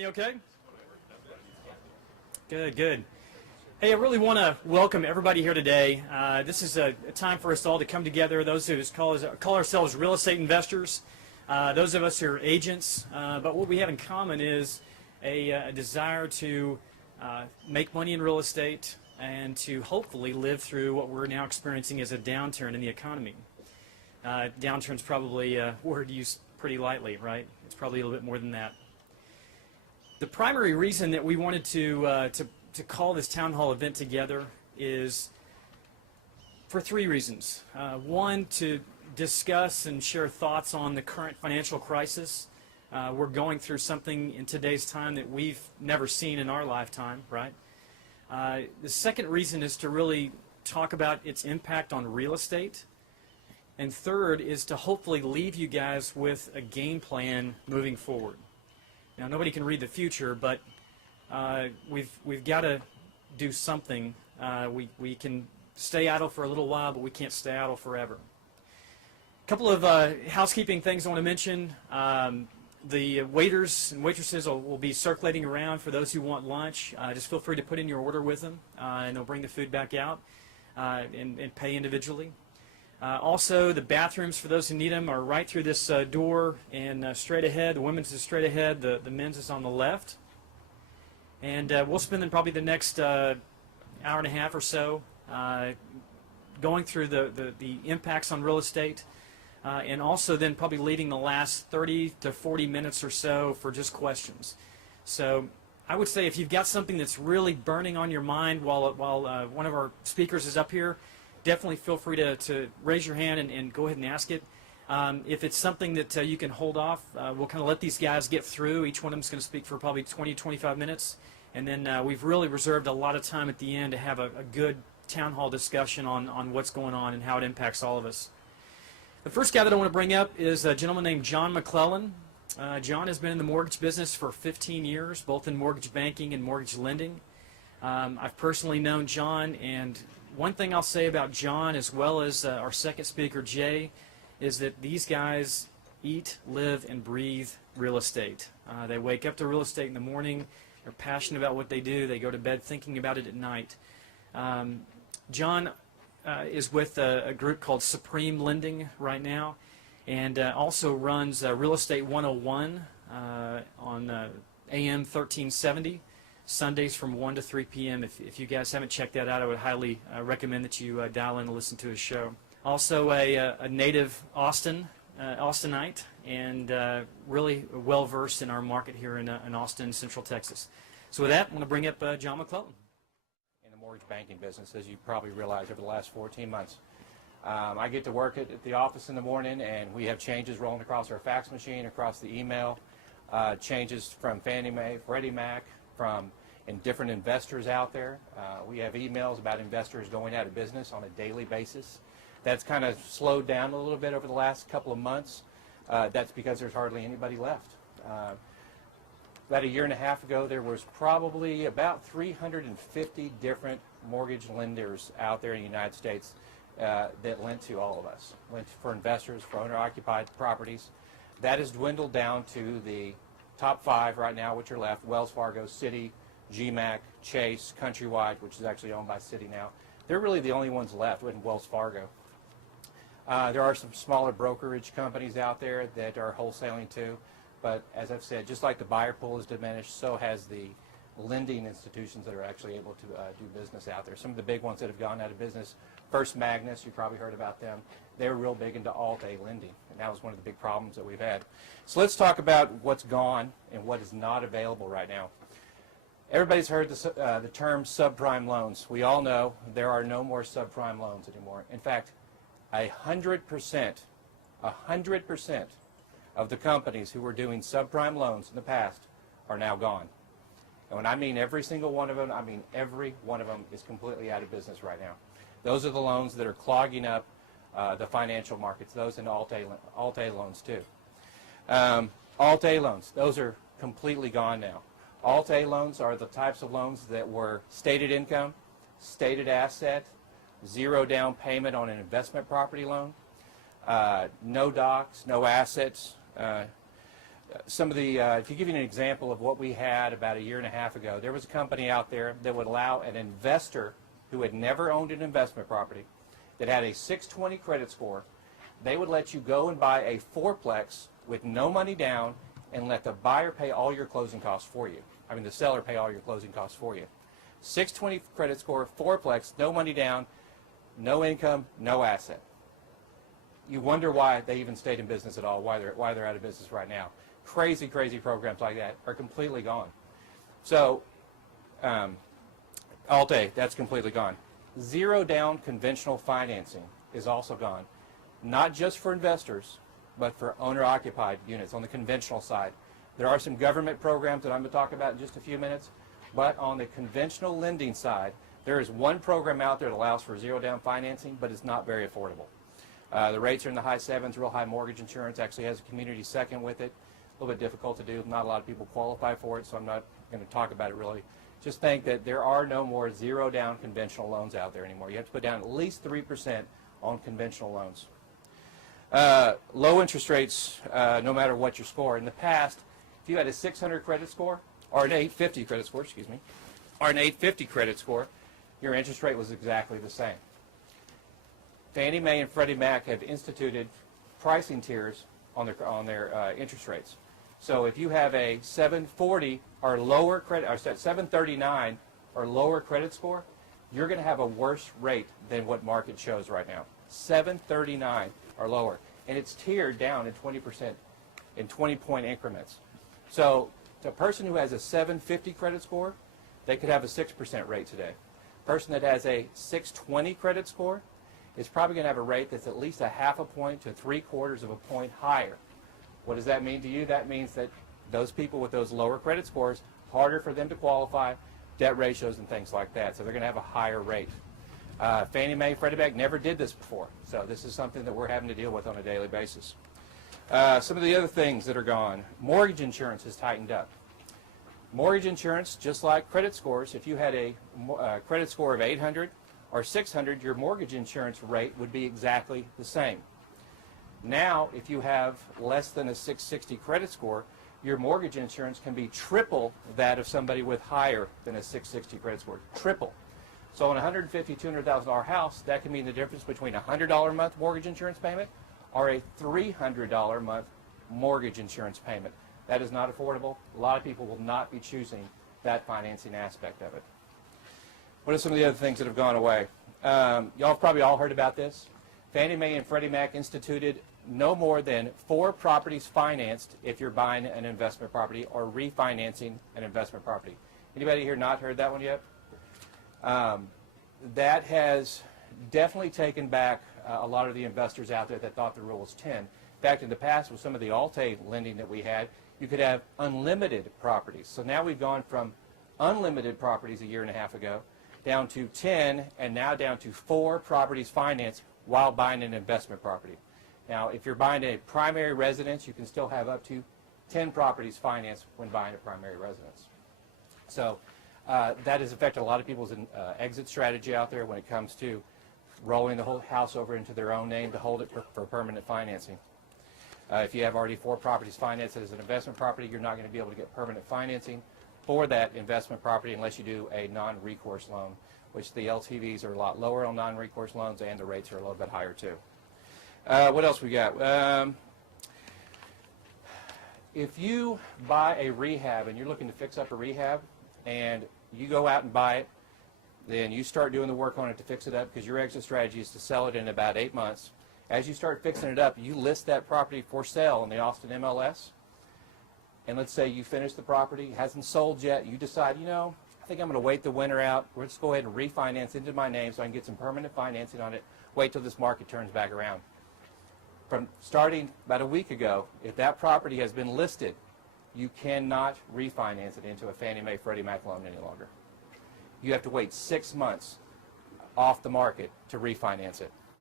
me okay? Good, good. Hey, I really want to welcome everybody here today. This is a time for us all to come together, those who call ourselves real estate investors, those of us who are agents, but what we have in common is a desire to make money in real estate and to hopefully live through what we're now experiencing as a downturn in the economy. Downturn's probably a word used pretty lightly, right? It's probably a little bit more than that. The primary reason that we wanted to call this town hall event together is for three reasons. One, to discuss and share thoughts on the current financial crisis. We're going through something in today's time that we've never seen in our lifetime, right? The second reason is to really talk about its impact on real estate. And third is to hopefully leave you guys with a game plan moving forward. Now, nobody can read the future, but we've got to do something. We can stay idle for a little while, but we can't stay idle forever. A couple of housekeeping things I want to mention. The waiters and waitresses will be circulating around for those who want lunch. Just feel free to put in your order with them, and they'll bring the food back out and pay individually. Also, the bathrooms, for those who need them, are right through this door and straight ahead. The women's is straight ahead. The men's is on the left. And we'll spend probably the next hour and a half or so going through the impacts on real estate, and also then probably leaving the last 30 to 40 minutes or so for just questions. So I would say if you've got something that's really burning on your mind while one of our speakers is up here, definitely feel free to raise your hand and go ahead and ask it. If it's something that you can hold off, we'll kind of let these guys get through. Each one of them is going to speak for probably 20, 25 minutes. And then we've really reserved a lot of time at the end to have a good town hall discussion on what's going on and how it impacts all of us. The first guy that I want to bring up is a gentleman named John McClellan. John has been in the mortgage business for 15 years, both in mortgage banking and mortgage lending. I've personally known John, and one thing I'll say about John, as well as our second speaker, Jay, is that these guys eat, live, and breathe real estate. They wake up to real estate in the morning. They're passionate about what they do. They go to bed thinking about it at night. John is with a group called Supreme Lending right now, and also runs Real Estate 101 on AM 1370. Sundays from 1 to 3 p.m. If you guys haven't checked that out, I would highly recommend that you dial in and listen to his show. Also a native Austinite, and really well-versed in our market here in Austin, Central Texas. So with that, I'm going to bring up John McClellan. In the mortgage banking business, as you probably realized over the last 14 months. I get to work at the office in the morning, and we have changes rolling across our fax machine, across the email, changes from Fannie Mae, Freddie Mac, from different investors out there. We have emails about investors going out of business on a daily basis. That's kind of slowed down a little bit over the last couple of months. That's because there's hardly anybody left. About a year and a half ago, there was probably about 350 different mortgage lenders out there in the United States that lent to all of us, lent for investors, for owner-occupied properties. That has dwindled down to the top 5 right now, which are left: Wells Fargo, Citi, GMAC, Chase, Countrywide, which is actually owned by Citi now. They're really the only ones left, with Wells Fargo. There are some smaller brokerage companies out there that are wholesaling too, but as I've said, just like the buyer pool has diminished, so has the lending institutions that are actually able to do business out there. Some of the big ones that have gone out of business: First Magnus, you probably heard about them. They were real big into Alt-A lending, and that was one of the big problems that we've had. So let's talk about what's gone and what is not available right now. Everybody's heard the term subprime loans. We all know there are no more subprime loans anymore. In fact, 100% of the companies who were doing subprime loans in the past are now gone. And when I mean every single one of them, I mean every one of them is completely out of business right now. Those are the loans that are clogging up the financial markets, those in Alt-A loans too. Alt-A loans, those are completely gone now. Alt-A loans are the types of loans that were stated income, stated asset, zero down payment on an investment property loan, no docs, no assets, some of the, to give you an example of what we had about a year and a half ago, there was a company out there that would allow an investor who had never owned an investment property, that had a 620 credit score, they would let you go and buy a fourplex with no money down and let the buyer pay all your closing costs for you. I mean, the seller pay all your closing costs for you. 620 credit score, fourplex, no money down, no income, no asset. You wonder why they even stayed in business at all, why they're out of business right now. Crazy, crazy programs like that are completely gone. So, Alt-A, that's completely gone. Zero down conventional financing is also gone. Not just for investors, but for owner-occupied units on the conventional side. There are some government programs that I'm going to talk about in just a few minutes, but on the conventional lending side, there is one program out there that allows for zero down financing, but it's not very affordable. The rates are in the high sevens, real high mortgage insurance, actually has a community second with it. A little bit difficult to do. Not a lot of people qualify for it, so I'm not going to talk about it really. Just think that there are no more zero down conventional loans out there anymore. You have to put down at least 3% on conventional loans. Low interest rates, no matter what your score. In the past, if you had a 600 credit score, or an 850 credit score, excuse me, or an 850 credit score, your interest rate was exactly the same. Fannie Mae and Freddie Mac have instituted pricing tiers on their interest rates. So if you have a 740 or lower credit, or 739 or lower credit score, you're going to have a worse rate than what market shows right now. 739 or lower, and it's tiered down in 20% in 20-point increments. So a person who has a 750 credit score, they could have a 6% rate today. A person that has a 620 credit score is probably going to have a rate that's at least a half a point to 3/4 of a point higher. What does that mean to you? That means that those people with those lower credit scores, harder for them to qualify, debt ratios and things like that. So they're going to have a higher rate. Fannie Mae, Freddie Mac never did this before. So this is something that we're having to deal with on a daily basis. Some of the other things that are gone. Mortgage insurance has tightened up. Mortgage insurance, just like credit scores, if you had a credit score of 800 or 600, your mortgage insurance rate would be exactly the same. Now, if you have less than a 660 credit score, your mortgage insurance can be triple that of somebody with higher than a 660 credit score. Triple. So on a $150,000, $200,000 house, that can mean the difference between a $100 a month mortgage insurance payment or a $300 a month mortgage insurance payment. That is not affordable. A lot of people will not be choosing that financing aspect of it. What are some of the other things that have gone away? Y'all have probably all heard about this. Fannie Mae and Freddie Mac instituted no more than 4 properties financed if you're buying an investment property or refinancing an investment property. Anybody here not heard that one yet? That has definitely taken back a lot of the investors out there that thought the rule was 10. In fact, in the past, with some of the Alt-A lending that we had, you could have unlimited properties. So now we've gone from unlimited properties a year and a half ago down to 10, and now down to 4 properties financed while buying an investment property. Now, if you're buying a primary residence, you can still have up to 10 properties financed when buying a primary residence. So that has affected a lot of people's exit strategy out there when it comes to rolling the whole house over into their own name to hold it for permanent financing. If you have already 4 properties financed as an investment property, you're not going to be able to get permanent financing for that investment property unless you do a non-recourse loan, which the LTVs are a lot lower on non-recourse loans and the rates are a little bit higher too. What else we got? If you buy a rehab and you're looking to fix up a rehab and you go out and buy it, then you start doing the work on it to fix it up because your exit strategy is to sell it in about 8 months. As you start fixing it up, you list that property for sale in the Austin MLS. And let's say you finish the property, hasn't sold yet, you decide, you know, I think I'm going to wait the winter out. Let's go ahead and refinance into my name so I can get some permanent financing on it. Wait till this market turns back around. From starting about a week ago, if that property has been listed, you cannot refinance it into a Fannie Mae Freddie Mac loan any longer. You have to wait 6 months off the market to refinance it.